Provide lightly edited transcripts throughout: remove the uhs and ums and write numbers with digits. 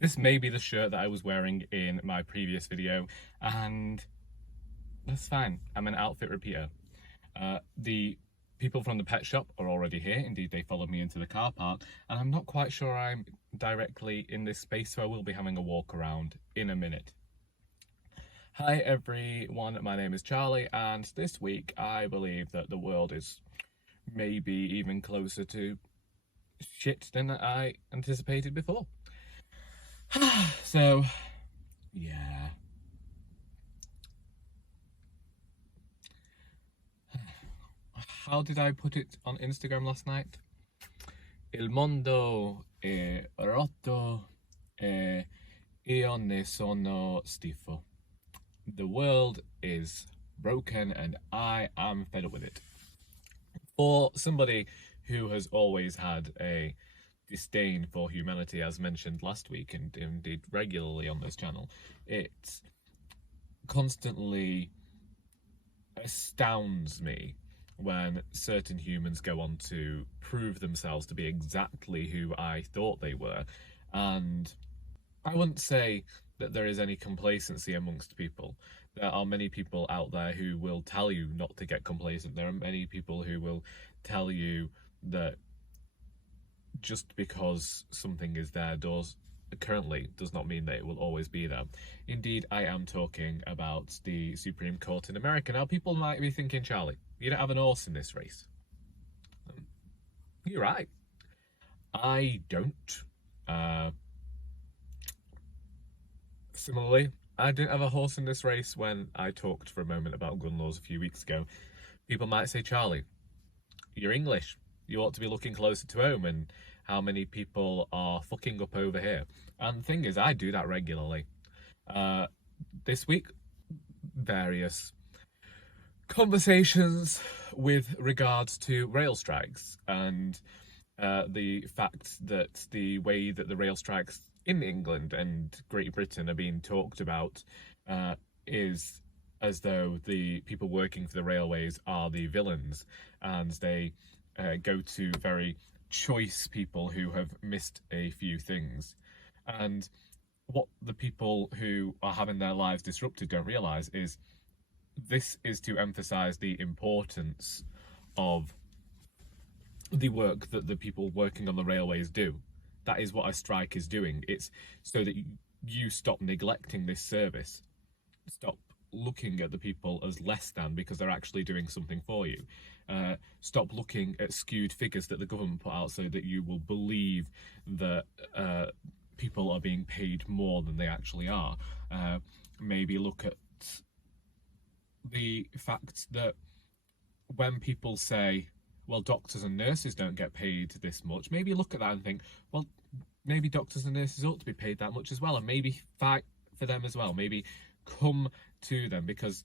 This may be the shirt that I was wearing in my previous video, and that's fine. I'm an outfit repeater. The people from the pet shop are already here. Indeed, they followed me into the car park, and I'm not quite sure I'm directly in this space, so I will be having a walk around in a minute. Hi everyone, my name is Charlie, and this week I believe that the world is maybe even closer to shit than I anticipated before. So, yeah. How did I put it on Instagram last night? Il mondo è rotto e io ne sono stufo. The world is broken and I am fed up with it. For somebody who has always had a disdain for humanity, as mentioned last week and indeed regularly on this channel, it constantly astounds me when certain humans go on to prove themselves to be exactly who I thought they were. And I wouldn't say that there is any complacency amongst people. There are many people out there who will tell you not to get complacent. There are many people who will tell you that just because something is there currently does not mean that it will always be there. Indeed, I am talking about the Supreme Court in America. Now, people might be thinking, Charlie, you don't have an horse in this race. You're right. I don't. Similarly, I didn't have a horse in this race when I talked for a moment about gun laws a few weeks ago. People might say, Charlie, you're English. You ought to be looking closer to home and how many people are fucking up over here. And the thing is, I do that regularly. This week, various conversations with regards to rail strikes and the fact that the way that the rail strikes in England and Great Britain are being talked about is as though the people working for the railways are the villains, and they go to very choice people who have missed a few things. And what the people who are having their lives disrupted don't realise is this is to emphasise the importance of the work that the people working on the railways do. That is what a strike is doing. It's so that you stop neglecting this service. Stop looking at the people as less than because they're actually doing something for you. Stop looking at skewed figures that the government put out so that you will believe that people are being paid more than they actually are. Maybe look at the fact that when people say, well, doctors and nurses don't get paid this much, maybe look at that and think, well, maybe doctors and nurses ought to be paid that much as well, and maybe fight for them as well. Maybe come to them, because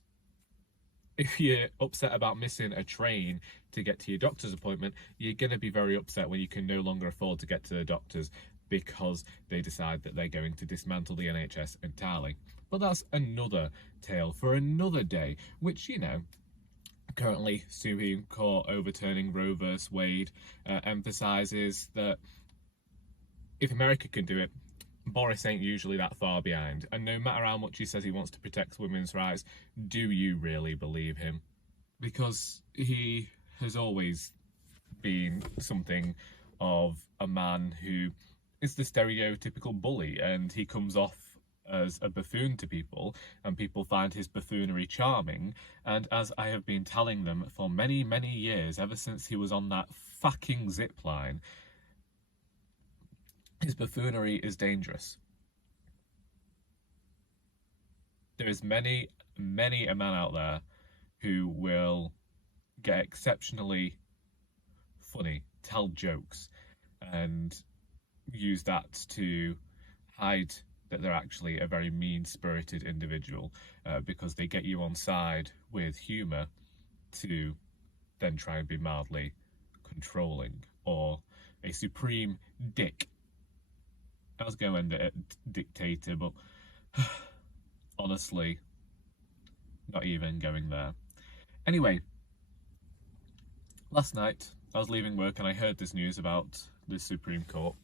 if you're upset about missing a train to get to your doctor's appointment, you're going to be very upset when you can no longer afford to get to the doctors because they decide that they're going to dismantle the NHS entirely. But that's another tale for another day, which, you know, currently Supreme Court overturning Roe vs. Wade emphasises that if America can do it, Boris ain't usually that far behind. And no matter how much he says he wants to protect women's rights, do you really believe him? Because he has always been something of a man who is the stereotypical bully, and he comes off as a buffoon to people, and people find his buffoonery charming. And as I have been telling them for many, many years, ever since he was on that fucking zip line, his buffoonery is dangerous. There is many, many a man out there who will get exceptionally funny, tell jokes, and use that to hide that they're actually a very mean-spirited individual, because they get you on side with humour to then try and be mildly controlling or a supreme dick. I was going to end it at dictator, but honestly, not even going there. Anyway, last night I was leaving work and I heard this news about the Supreme Court.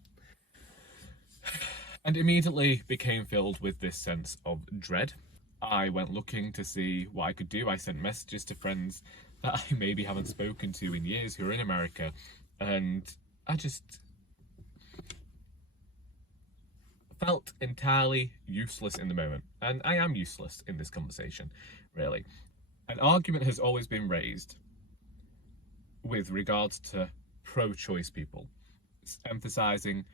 and immediately became filled with this sense of dread. I went looking to see what I could do. I sent messages to friends that I maybe haven't spoken to in years who are in America, and I just felt entirely useless in the moment. And I am useless in this conversation, really. An argument has always been raised with regards to pro-choice people, emphasizing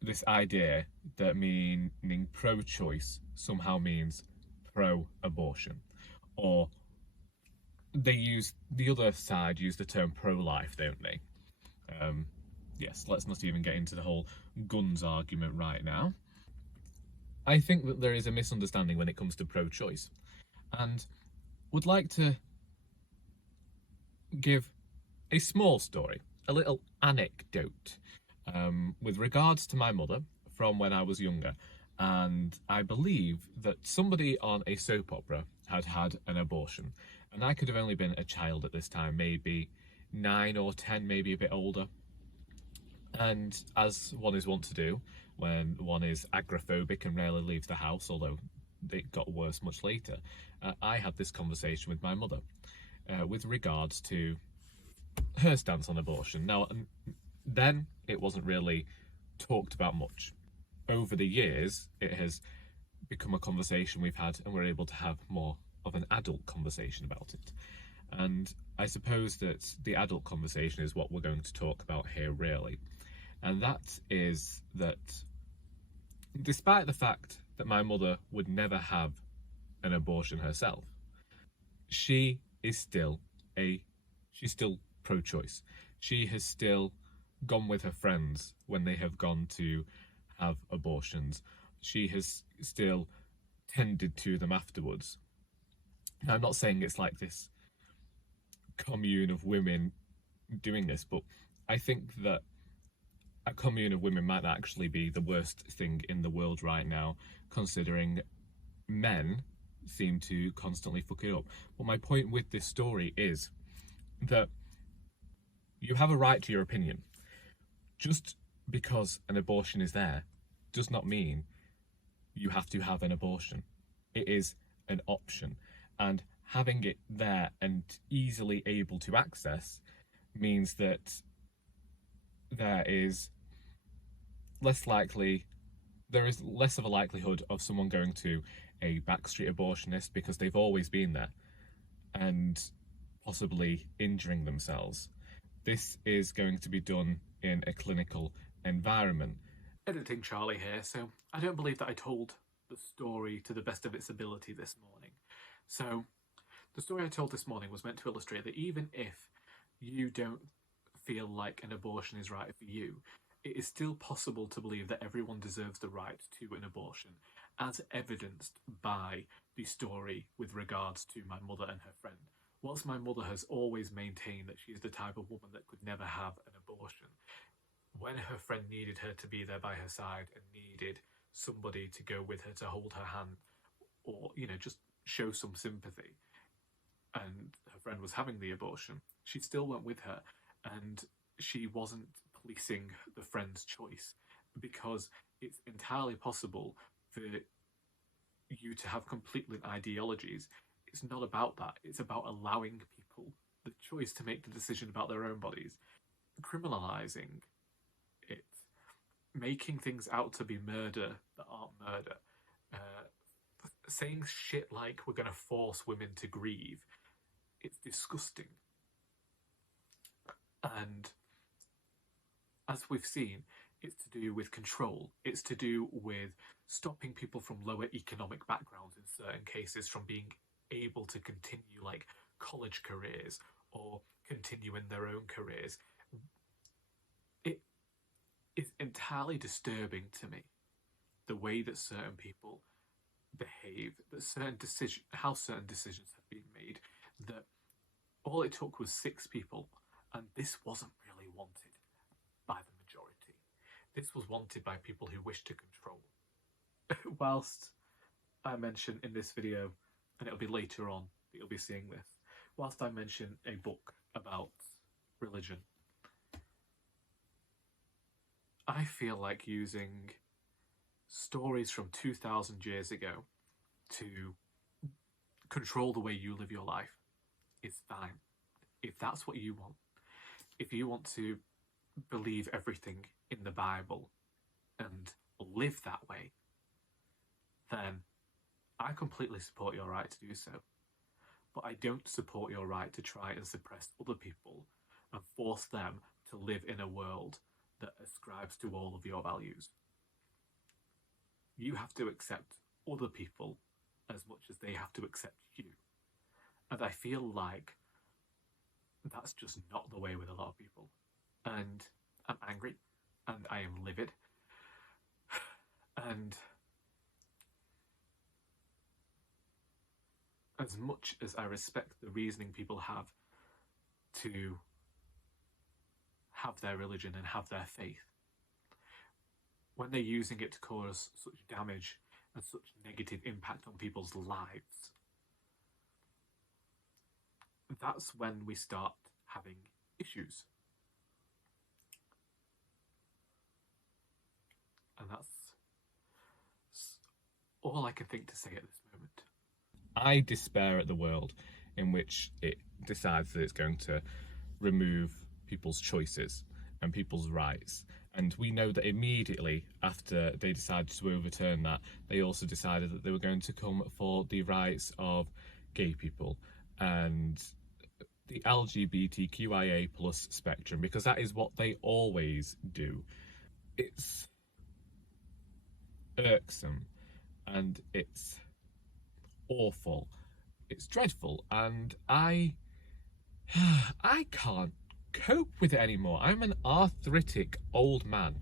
this idea that meaning pro-choice somehow means pro-abortion, or the other side use the term pro-life, don't they? Yes, let's not even get into the whole guns argument right now. I think that there is a misunderstanding when it comes to pro-choice, and would like to give a small story, a little anecdote, with regards to my mother from when I was younger. And I believe that somebody on a soap opera had had an abortion, and I could have only been a child at this time, maybe 9 or 10, maybe a bit older. And as one is wont to do when one is agoraphobic and rarely leaves the house, although it got worse much later, I had this conversation with my mother with regards to her stance on abortion. Now, then it wasn't really talked about much. Over the years, it has become a conversation we've had, and we're able to have more of an adult conversation about it. And I suppose that the adult conversation is what we're going to talk about here, really. And that is that despite the fact that my mother would never have an abortion herself, she's still pro-choice. She has still gone with her friends when they have gone to have abortions. She has still tended to them afterwards. Now, I'm not saying it's like this commune of women doing this, but I think that a commune of women might actually be the worst thing in the world right now, considering men seem to constantly fuck it up. But my point with this story is that you have a right to your opinion. Just because an abortion is there does not mean you have to have an abortion. It is an option, and having it there and easily able to access means that there is less of a likelihood of someone going to a backstreet abortionist because they've always been there and possibly injuring themselves. This is going to be done in a clinical environment. Editing Charlie here, so I don't believe that I told the story to the best of its ability this morning. So the story I told this morning was meant to illustrate that even if you don't feel like an abortion is right for you, it is still possible to believe that everyone deserves the right to an abortion, as evidenced by the story with regards to my mother and her friend. Whilst my mother has always maintained that she is the type of woman that could never have an abortion, when her friend needed her to be there by her side and needed somebody to go with her to hold her hand or, just show some sympathy, and her friend was having the abortion, she still went with her, and she wasn't policing the friend's choice, because it's entirely possible for you to have completely ideologies. It's not about that. It's about allowing people the choice to make the decision about their own bodies. Criminalising it, making things out to be murder that aren't murder, saying shit like we're going to force women to grieve, it's disgusting. And as we've seen, it's to do with control. It's to do with stopping people from lower economic backgrounds in certain cases from being able to continue like college careers or continue in their own careers. It is entirely disturbing to me the way that certain people behave, that how certain decisions have been made, that all it took was 6 people, and this wasn't really wanted by the majority. This was wanted by people who wish to control. Whilst I mention in this video, and it'll be later on that you'll be seeing this, whilst I mention a book about religion, I feel like using stories from 2,000 years ago to control the way you live your life is fine. If that's what you want, if you want to believe everything in the Bible and live that way, then I completely support your right to do so. But I don't support your right to try and suppress other people and force them to live in a world that ascribes to all of your values. You have to accept other people as much as they have to accept you. And I feel like that's just not the way with a lot of people. And I'm angry, and I am livid. And as much as I respect the reasoning people have to have their religion and have their faith, when they're using it to cause such damage and such negative impact on people's lives, that's when we start having issues. And that's all I can think to say at this moment. I despair at the world in which it decides that it's going to remove people's choices and people's rights. And we know that immediately after they decided to overturn that, they also decided that they were going to come for the rights of gay people and the LGBTQIA plus spectrum, because that is what they always do. It's irksome and it's awful. It's dreadful, and I can't cope with it anymore. I'm an arthritic old man,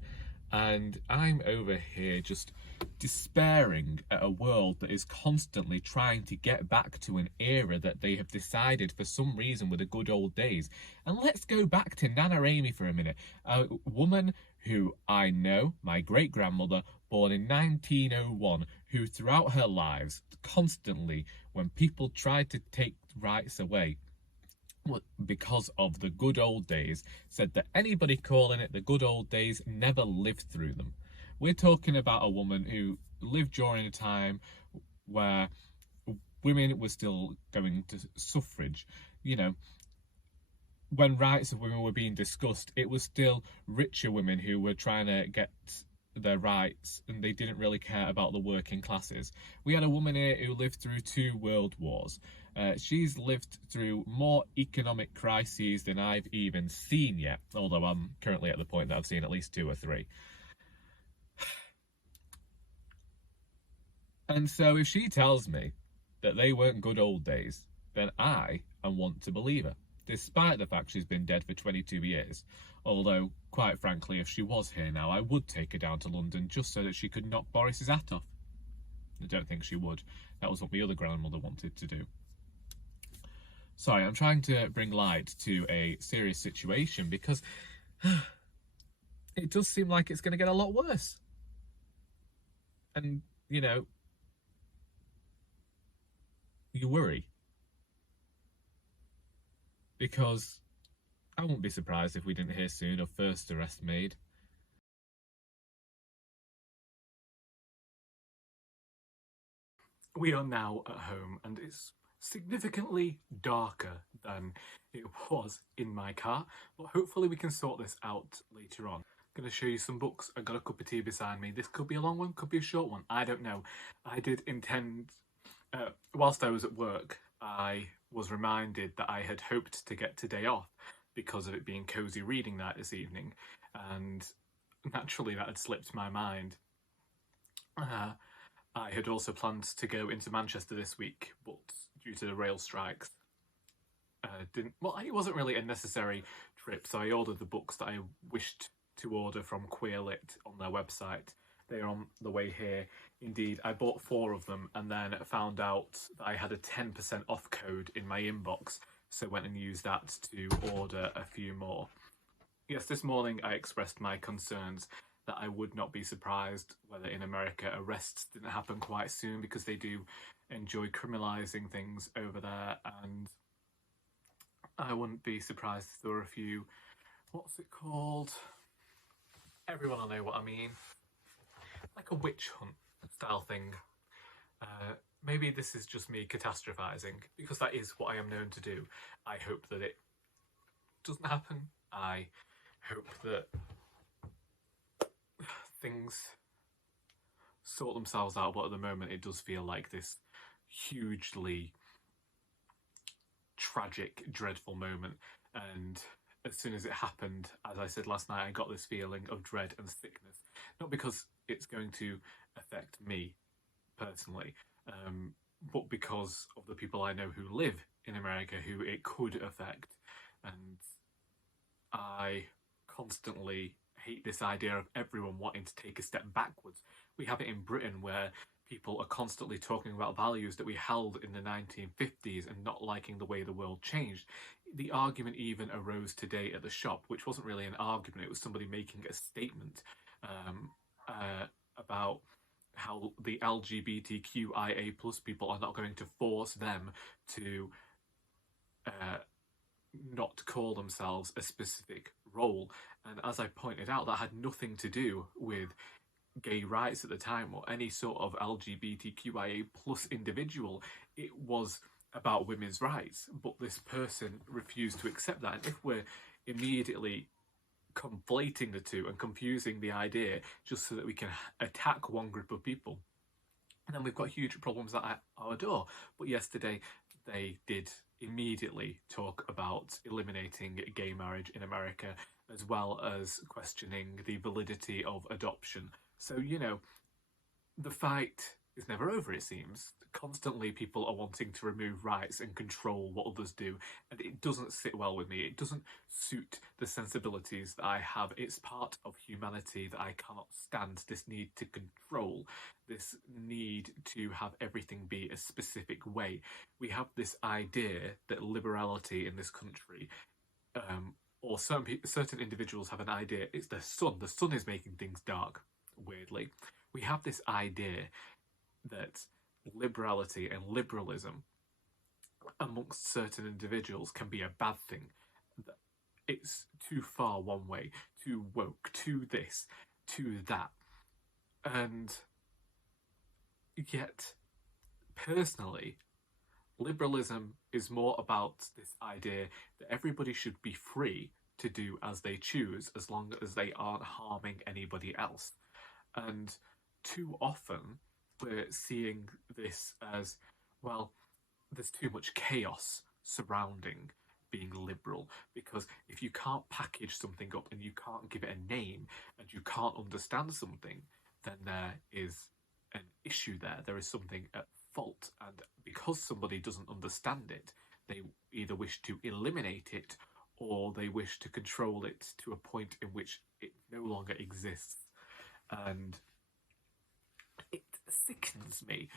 and I'm over here just despairing at a world that is constantly trying to get back to an era that they have decided for some reason were the good old days. And let's go back to Nana Amy for a minute, a woman who I know, my great-grandmother, born in 1901, who throughout her lives, constantly, when people tried to take rights away, because of the good old days, said that anybody calling it the good old days never lived through them. We're talking about a woman who lived during a time where women were still going to suffrage. You know, when rights of women were being discussed, it was still richer women who were trying to get their rights, and they didn't really care about the working classes. We had a woman here who lived through 2 world wars. She's lived through more economic crises than I've even seen yet, although I'm currently at the point that I've seen at least 2 or 3. And so if she tells me that they weren't good old days, then I want to believe her, despite the fact she's been dead for 22 years. Although, quite frankly, if she was here now, I would take her down to London just so that she could knock Boris's hat off. I don't think she would. That was what my other grandmother wanted to do. Sorry, I'm trying to bring light to a serious situation because it does seem like it's going to get a lot worse. And, you know, you worry. Because I wouldn't be surprised if we didn't hear soon of first arrest made. We are now at home, and it's significantly darker than it was in my car, but hopefully we can sort this out later on. I'm going to show you some books. I've got a cup of tea beside me. This could be a long one, could be a short one. I don't know. I did intend, whilst I was at work, I was reminded that I had hoped to get today off because of it being cosy reading night this evening, and naturally that had slipped my mind. I had also planned to go into Manchester this week, but due to the rail strikes, it wasn't really a necessary trip, so I ordered the books that I wished to order from Queerlit on their website. They are on the way here. Indeed, I bought 4 of them and then found out that I had a 10% off code in my inbox, so went and used that to order a few more. Yes, this morning I expressed my concerns that I would not be surprised whether in America arrests didn't happen quite soon, because they do enjoy criminalising things over there, and I wouldn't be surprised if there were a few, what's it called? Everyone will know what I mean. like a witch hunt style thing. Maybe this is just me catastrophizing, because that is what I am known to do. I hope that it doesn't happen. I hope that things sort themselves out, but at the moment it does feel like this hugely tragic, dreadful moment. And as soon as it happened, as I said last night, I got this feeling of dread and sickness. Not because it's going to affect me personally, but because of the people I know who live in America who it could affect. And I constantly hate this idea of everyone wanting to take a step backwards. We have it in Britain where people are constantly talking about values that we held in the 1950s and not liking the way the world changed. The argument even arose today at the shop, which wasn't really an argument, it was somebody making a statement about how the LGBTQIA plus people are not going to force them to not call themselves a specific role. And as I pointed out, that had nothing to do with gay rights at the time or any sort of LGBTQIA plus individual. It was about women's rights, but this person refused to accept that. And if we're immediately conflating the two and confusing the idea just so that we can attack one group of people, and then we've got huge problems at our door. But yesterday they did immediately talk about eliminating gay marriage in America, as well as questioning the validity of adoption. So, you know, the fight is never over, it seems. Constantly people are wanting to remove rights and control what others do, and it doesn't sit well with me. It doesn't suit the sensibilities that I have. It's part of humanity that I cannot stand, this need to control, this need to have everything be a specific way. We have this idea that liberality in this country, or certain individuals have an idea, it's the sun is making things dark, weirdly. We have this idea that liberality and liberalism amongst certain individuals can be a bad thing. It's too far one way, too woke, too this, too that. And yet, personally, liberalism is more about this idea that everybody should be free to do as they choose, as long as they aren't harming anybody else. And too often, we're seeing this as, well, there's too much chaos surrounding being liberal, because if you can't package something up and you can't give it a name and you can't understand something, then there is an issue there. There is something at fault, and because somebody doesn't understand it, they either wish to eliminate it or they wish to control it to a point in which it no longer exists. And it sickens me.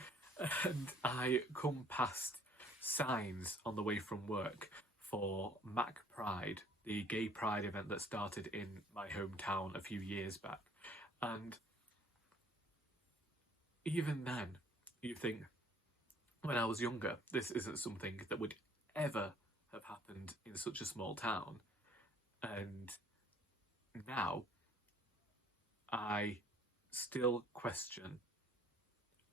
And I come past signs on the way from work for Mac Pride, the gay pride event that started in my hometown a few years back. And even then, you think, when I was younger, this isn't something that would ever have happened in such a small town. And now, I still question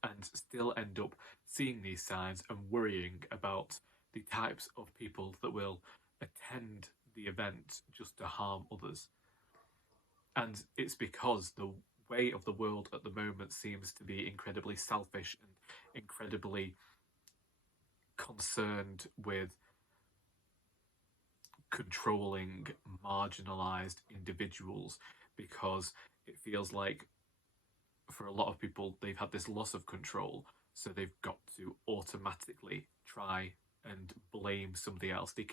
and still end up seeing these signs and worrying about the types of people that will attend the event just to harm others. And it's because the way of the world at the moment seems to be incredibly selfish and incredibly concerned with controlling marginalized individuals, because it feels like for a lot of people they've had this loss of control, so they've got to automatically try and blame somebody else. They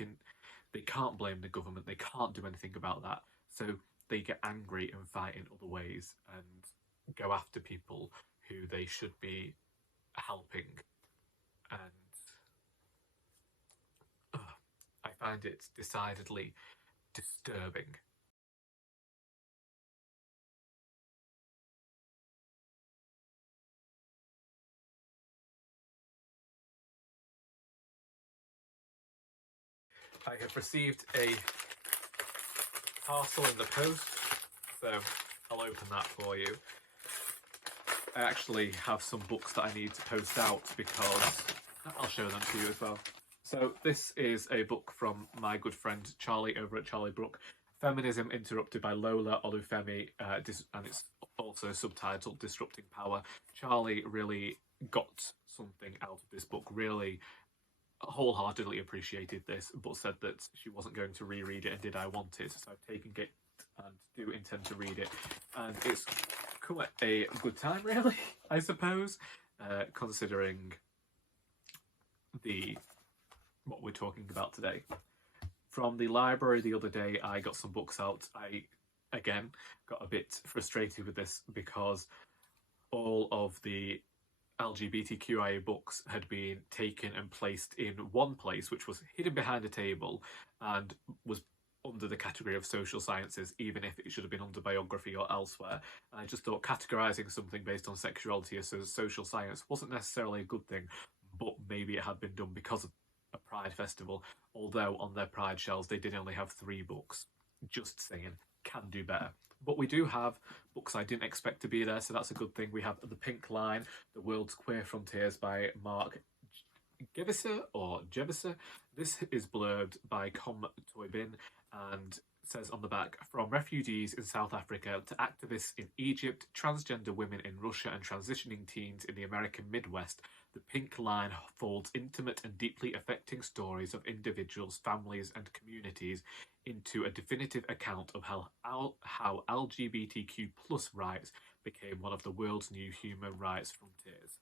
can't blame the government, they can't do anything about that, so they get angry and fight in other ways and go after people who they should be helping. And I find it decidedly disturbing. I have received a parcel in the post, so I'll open that for you. I actually have some books that I need to post out because I'll show them to you as well. So this is a book from my good friend Charlie over at Charlie Brook, Feminism Interrupted by Lola, Olufemi, and it's also subtitled Disrupting Power. Charlie really got something out of this book, really wholeheartedly appreciated this, but said that she wasn't going to reread it, and did I want it? So I've taken it and do intend to read it. And it's come at a good time, really, I suppose, considering what we're talking about today. From the library the other day, I got some books out. I, again, got a bit frustrated with this because all of the LGBTQIA books had been taken and placed in one place, which was hidden behind a table and was under the category of social sciences, even if it should have been under biography or elsewhere. And I just thought categorising something based on sexuality as social science wasn't necessarily a good thing, but maybe it had been done because of a Pride festival, although on their Pride shelves they did only have 3 books. Just saying, can do better. But we do have books I didn't expect to be there, so that's a good thing. We have The Pink Line, The World's Queer Frontiers by Mark Gevisser, or Gevisser. This is blurbed by Com Toybin and says on the back, from refugees in South Africa to activists in Egypt, transgender women in Russia and transitioning teens in the American Midwest, The Pink Line folds intimate and deeply affecting stories of individuals, families and communities into a definitive account of how LGBTQ plus rights became one of the world's new human rights frontiers.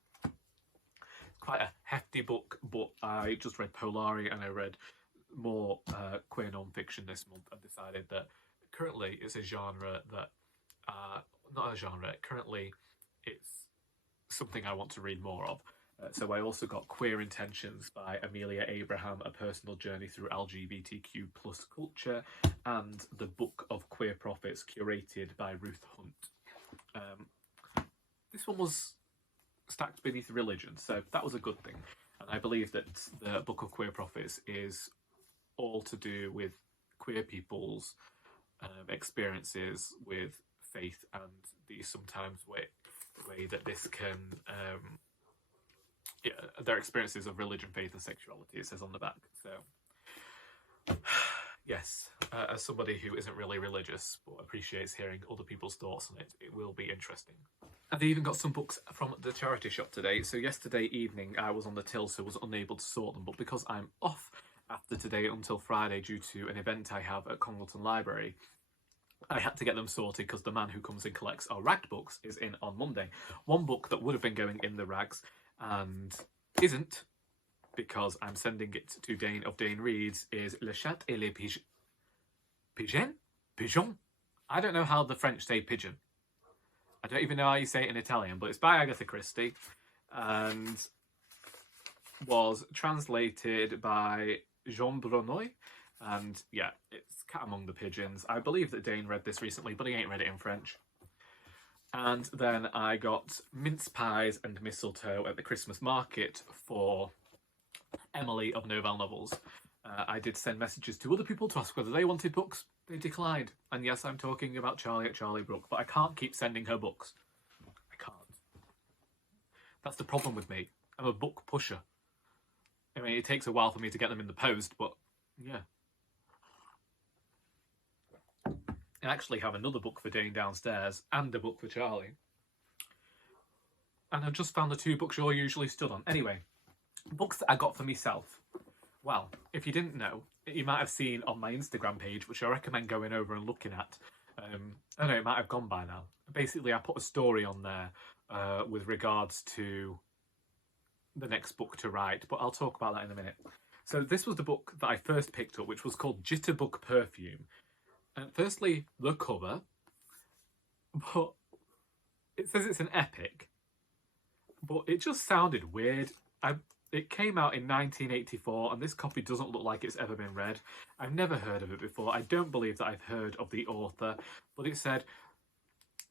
Quite a hefty book, but I just read Polari and I read more queer non-fiction this month and decided that currently it's a genre that, not a genre, currently it's something I want to read more of. So I also got Queer Intentions by Amelia Abraham, A Personal Journey Through LGBTQ plus Culture, and The Book of Queer Prophets, curated by Ruth Hunt. This one was stacked beneath religion, so that was a good thing. And I believe that the Book of Queer Prophets is all to do with queer people's experiences with faith and the sometimes way that this can... their experiences of religion, faith and sexuality, it says on the back. So, yes, as somebody who isn't really religious but appreciates hearing other people's thoughts on it, it will be interesting. And they even got some books from the charity shop today. So yesterday evening I was on the till, so was unable to sort them, but because I'm off after today until Friday due to an event I have at Congleton Library, I had to get them sorted because the man who comes and collects our ragged books is in on Monday. One book that would have been going in the rags and isn't, because I'm sending it to Dane of Dane Reads, is Le Chat et les Pigeons. Pigeon? I don't know how the French say pigeon. I don't even know how you say it in Italian, but it's by Agatha Christie and was translated by Jean Brunoy. And yeah, it's Cat Among the Pigeons. I believe that Dane read this recently, but he ain't read it in French. And then I got mince pies and mistletoe at the Christmas market for Emily of Novelle Novels. I did send messages to other people to ask whether they wanted books. They declined. And yes, I'm talking about Charlie at Charlie Brook, but I can't keep sending her books. I can't. That's the problem with me. I'm a book pusher. I mean, it takes a while for me to get them in the post, but yeah. I actually have another book for Dane downstairs and a book for Charlie. And I've just found the 2 books you're usually stood on. Anyway, books that I got for myself. Well, if you didn't know, you might have seen on my Instagram page, which I recommend going over and looking at. I know it might have gone by now. Basically, I put a story on there with regards to the next book to write, but I'll talk about that in a minute. So this was the book that I first picked up, which was called Jitterbug Perfume. Firstly, the cover, but it says it's an epic, but it just sounded weird. It came out in 1984, and this copy doesn't look like it's ever been read. I've never heard of it before. I don't believe that I've heard of the author, but it said,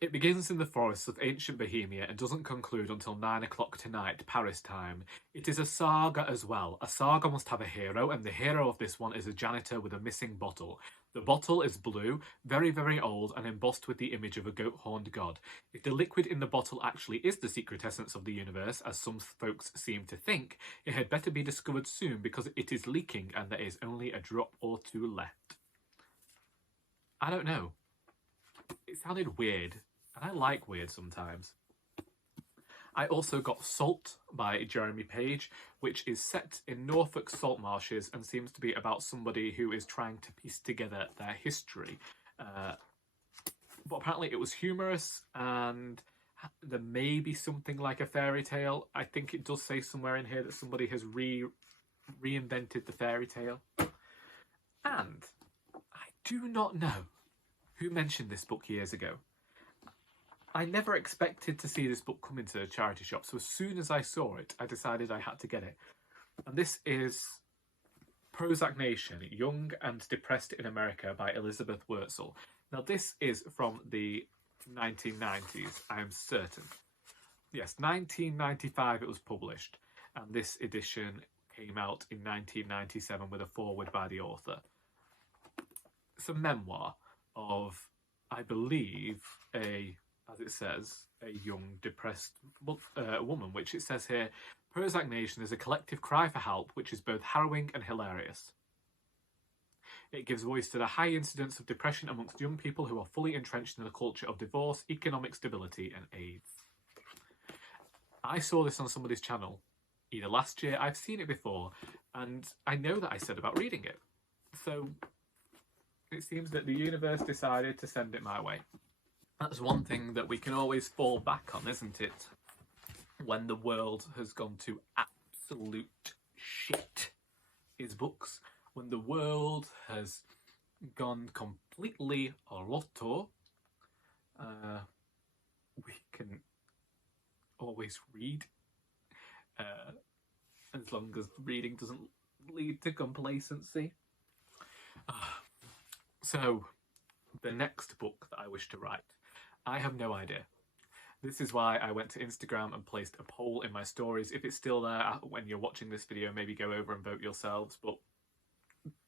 it begins in the forests of ancient Bohemia and doesn't conclude until 9 o'clock tonight, Paris time. It is a saga as well. A saga must have a hero, and the hero of this one is a janitor with a missing bottle. The bottle is blue, very, very old, and embossed with the image of a goat-horned god. If the liquid in the bottle actually is the secret essence of the universe, as some folks seem to think, it had better be discovered soon because it is leaking and there is only a drop or two left. I don't know. It sounded weird, and I like weird sometimes. I also got Salt by Jeremy Page, which is set in Norfolk salt marshes and seems to be about somebody who is trying to piece together their history. But apparently it was humorous and there may be something like a fairy tale. I think it does say somewhere in here that somebody has reinvented the fairy tale. And I do not know who mentioned this book years ago. I never expected to see this book come into a charity shop, so as soon as I saw it, I decided I had to get it. And this is Prozac Nation, Young and Depressed in America by Elizabeth Wurtzel. Now this is from the 1990s, I am certain. Yes, 1995 it was published, and this edition came out in 1997 with a foreword by the author. It's a memoir of, I believe, as it says, a young, depressed woman, which it says here, Prozac Nation is a collective cry for help, which is both harrowing and hilarious. It gives voice to the high incidence of depression amongst young people who are fully entrenched in the culture of divorce, economic stability, and AIDS. I saw this on somebody's channel, either last year, I've seen it before, and I know that I said about reading it. So it seems that the universe decided to send it my way. That's one thing that we can always fall back on, isn't it? When the world has gone to absolute shit, is books. When the world has gone completely roto, we can always read, as long as reading doesn't lead to complacency. So, the next book that I wish to write, I have no idea. This is why I went to Instagram and placed a poll in my stories. If it's still there when you're watching this video, maybe go over and vote yourselves. But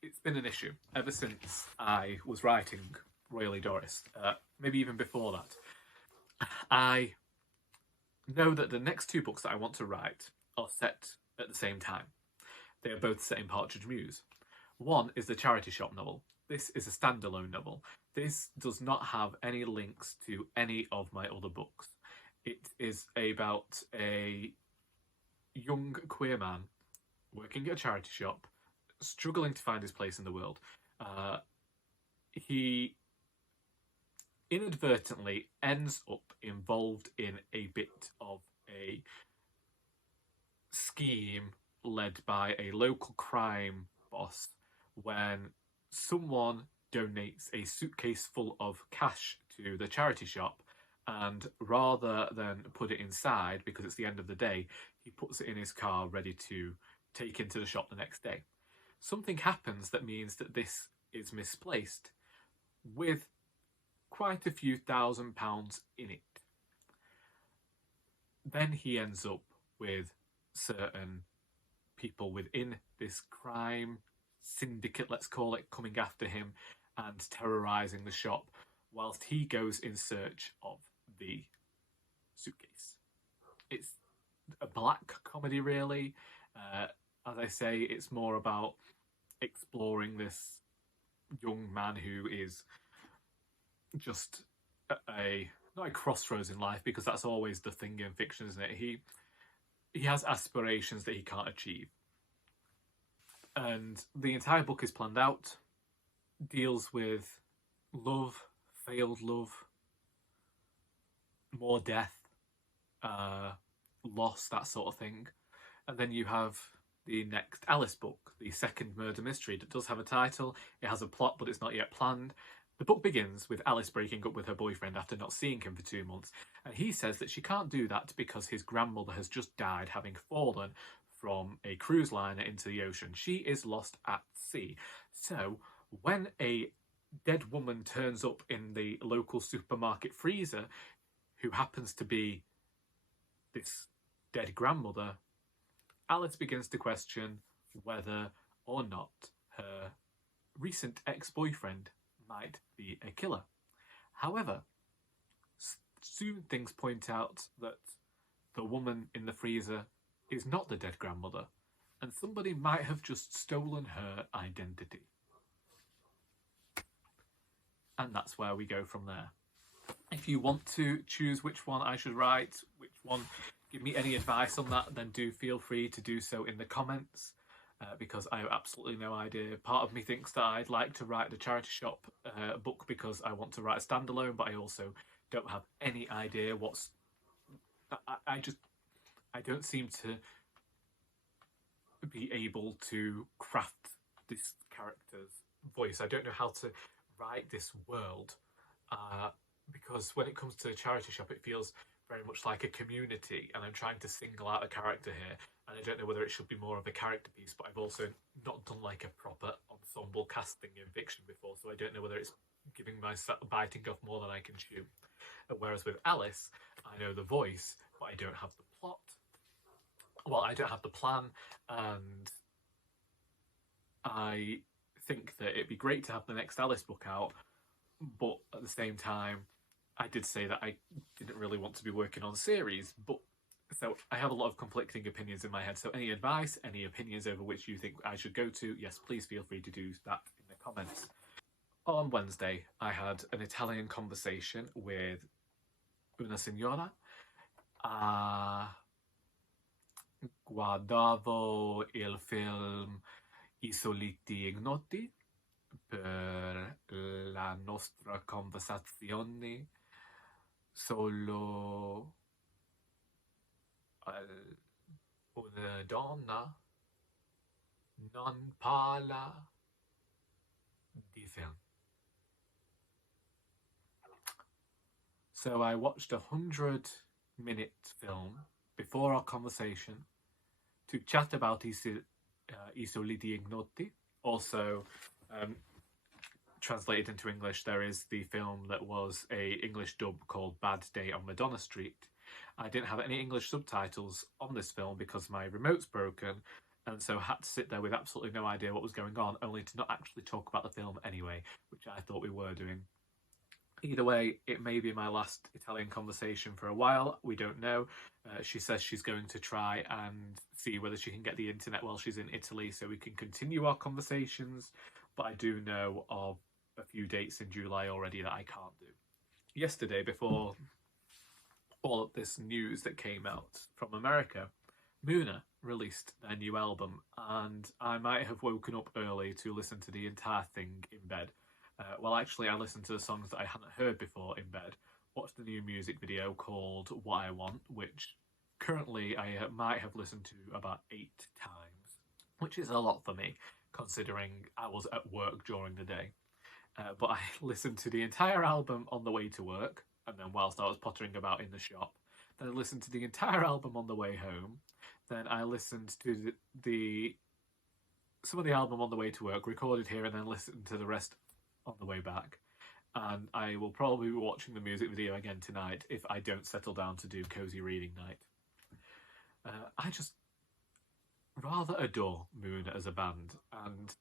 it's been an issue ever since I was writing Royally Doris, maybe even before that. I know that the next two books that I want to write are set at the same time. They are both set in Partridge Mews. One is the charity shop novel. This is a standalone novel. This does not have any links to any of my other books. It is about a young queer man working at a charity shop, struggling to find his place in the world. He inadvertently ends up involved in a bit of a scheme led by a local crime boss when someone donates a suitcase full of cash to the charity shop, and rather than put it inside because it's the end of the day, he puts it in his car ready to take into the shop the next day. Something happens that means that this is misplaced, with quite a few £1,000s in it. Then he ends up with certain people within this crime syndicate, let's call it, coming after him and terrorising the shop whilst he goes in search of the suitcase. It's a black comedy, really. As I say, it's more about exploring this young man who is just not a crossroads in life, because that's always the thing in fiction, isn't it? He has aspirations that he can't achieve. And the entire book is planned out, deals with love, failed love, more death, loss, that sort of thing. And then you have the next Alice book, the second murder mystery, that does have a title. It has a plot, but it's not yet planned. The book begins with Alice breaking up with her boyfriend after not seeing him for 2 months, and he says that she can't do that because his grandmother has just died, having fallen from a cruise liner into the ocean. She is lost at sea. So when a dead woman turns up in the local supermarket freezer, who happens to be this dead grandmother, Alice begins to question whether or not her recent ex-boyfriend might be a killer. However, soon things point out that the woman in the freezer is not the dead grandmother, and somebody might have just stolen her identity. And that's where we go from there. If you want to choose which one I should write, which one, give me any advice on that, then do feel free to do so in the comments, because I have absolutely no idea. Part of me thinks that I'd like to write the charity shop book because I want to write a standalone, but I also don't have any idea what's... I don't seem to be able to craft this character's voice. I don't know how to write this world, because when it comes to a charity shop, it feels very much like a community, and I'm trying to single out a character here, and I don't know whether it should be more of a character piece, but I've also not done like a proper ensemble casting in fiction before, so I don't know whether it's giving myself biting off more than I can chew. Whereas with Alice, I know the voice, but I don't have the plot. Well, I don't have the plan, and I think that it'd be great to have the next Alice book out, but at the same time, I did say that I didn't really want to be working on series, but so I have a lot of conflicting opinions in my head. So any advice, any opinions over which you think I should go to, yes, please feel free to do that in the comments. On Wednesday, I had an Italian conversation with una signora. Guardavo il film I soliti ignoti per la nostra conversazione. Solo una donna non parla di film. So I watched a 100-minute film before our conversation to chat about I soliti ignoti. Also, translated into English, there is the film that was a English dub called Bad Day on Madonna Street. I didn't have any English subtitles on this film because my remote's broken, and so had to sit there with absolutely no idea what was going on, only to not actually talk about the film anyway, which I thought we were doing. Either way, it may be my last Italian conversation for a while. We don't know. She says she's going to try and see whether she can get the internet while she's in Italy so we can continue our conversations. But I do know of a few dates in July already that I can't do. Yesterday, before all of this news that came out from America, Muna released their new album, and I might have woken up early to listen to the entire thing in bed. Well, actually, I listened to the songs that I hadn't heard before in bed, watched the new music video called What I Want, which currently I might have listened to about 8 times, which is a lot for me, considering I was at work during the day. But I listened to the entire album on the way to work, and then whilst I was pottering about in the shop. Then I listened to the entire album on the way home. Then I listened to some of the album on the way to work, recorded here, and then listened to the rest on the way back. And I will probably be watching the music video again tonight if I don't settle down to do cozy reading night. I just rather adore Moon as a band, and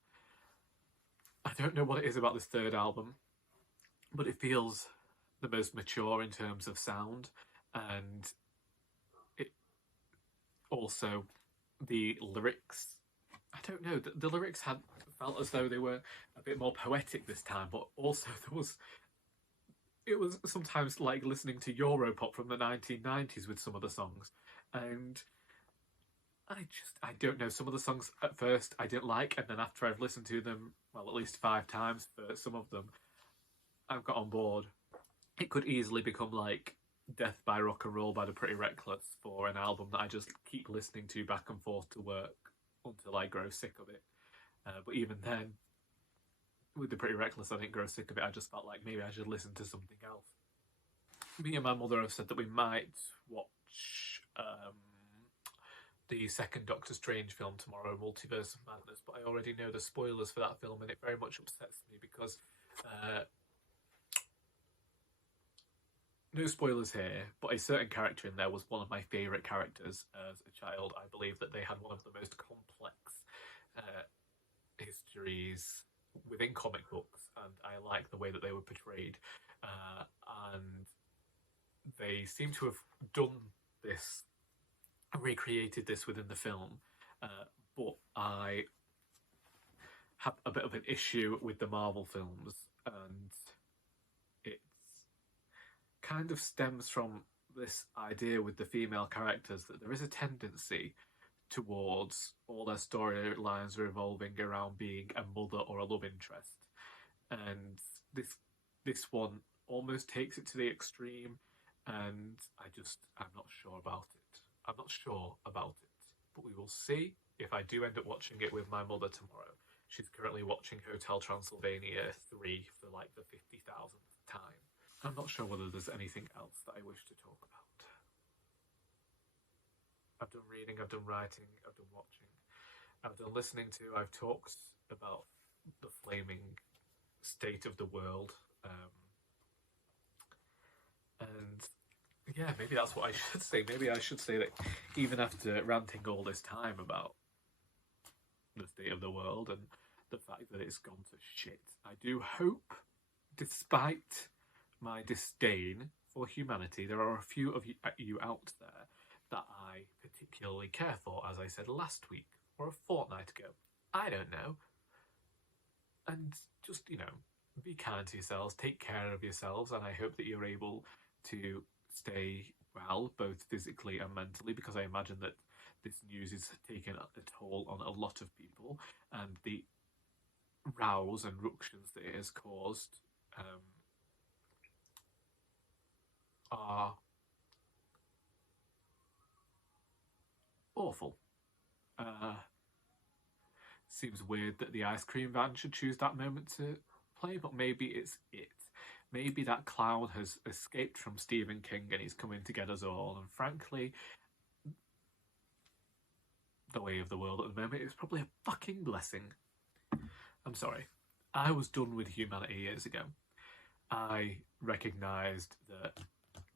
I don't know what it is about this third album, but it feels the most mature in terms of sound, and it also, the lyrics, I don't know, the lyrics felt as though they were a bit more poetic this time, but also it was sometimes like listening to Europop from the 1990s with some of the songs. And I don't know, some of the songs at first I didn't like, and then after I've listened to them, well, at least 5 times for some of them, I've got on board. It could easily become like Death by Rock and Roll by the Pretty Reckless for an album that I just keep listening to back and forth to work until I grow sick of it. But even then, with the Pretty Reckless, I didn't grow sick of it. I just felt like maybe I should listen to something else. Me and my mother have said that we might watch the second Doctor Strange film tomorrow, Multiverse of Madness, but I already know the spoilers for that film, and it very much upsets me because no spoilers here, but a certain character in there was one of my favourite characters as a child. I believe that they had one of the most complex histories within comic books, and I like the way that they were portrayed. And they seem to have done this, recreated this within the film. But I have a bit of an issue with the Marvel films, and it kind of stems from this idea with the female characters that there is a tendency towards all their storylines revolving around being a mother or a love interest, and this one almost takes it to the extreme, and I'm not sure about it. I'm not sure about it, but we will see if I do end up watching it with my mother tomorrow. She's currently watching Hotel Transylvania 3 for like the 50,000th time. I'm not sure whether there's anything else that I wish to talk about. I've done reading, I've done writing, I've done watching, I've done listening to, I've talked about the flaming state of the world. And yeah, maybe that's what I should say. Maybe I should say that even after ranting all this time about the state of the world and the fact that it's gone to shit, I do hope, despite my disdain for humanity, there are a few of you out there that I particularly care for, as I said last week or a fortnight ago. I don't know. And just, be kind to yourselves, take care of yourselves, and I hope that you're able to stay well, both physically and mentally, because I imagine that this news is taking a toll on a lot of people, and the rows and ructions that it has caused are awful. Seems weird that the ice cream van should choose that moment to play, but maybe it's it. Maybe that clown has escaped from Stephen King and he's coming to get us all. And frankly, the way of the world at the moment is probably a fucking blessing. I'm sorry. I was done with humanity years ago. I recognised that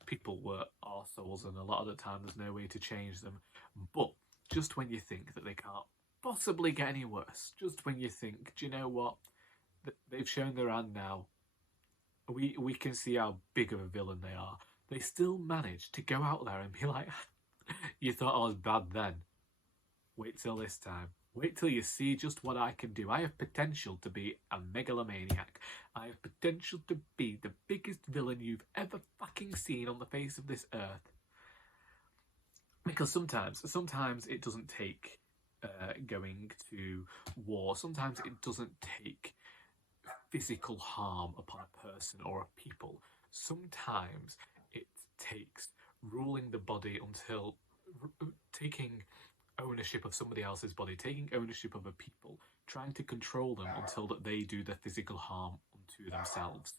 people were arseholes, and a lot of the time there's no way to change them. But just when you think that they can't possibly get any worse, just when you think, do you know what? They've shown their hand now. We can see how big of a villain they are. They still manage to go out there and be like, you thought I was bad then. Wait till this time. Wait till you see just what I can do. I have potential to be a megalomaniac. I have potential to be the biggest villain you've ever fucking seen on the face of this earth. Because sometimes it doesn't take going to war. Sometimes it doesn't take physical harm upon a person or a people. Sometimes it takes ruling the body until taking ownership of somebody else's body, taking ownership of a people, trying to control them until that they do the physical harm unto themselves.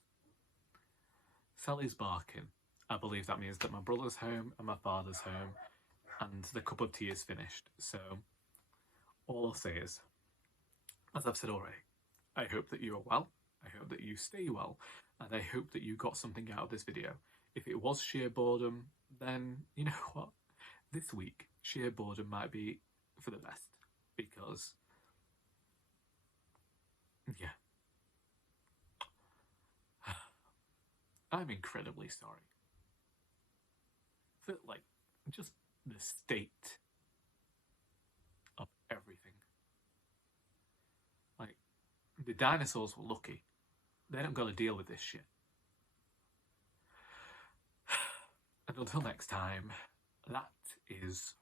Sally's barking. I believe that means that my brother's home and my father's home, and the cup of tea is finished. So all I'll say is, as I've said already, I hope that you are well, I hope that you stay well, and I hope that you got something out of this video. If it was sheer boredom, then you know what? This week, sheer boredom might be for the best, because, yeah. I'm incredibly sorry for, just the state of everything. The dinosaurs were lucky. They don't got to deal with this shit. And until next time, that is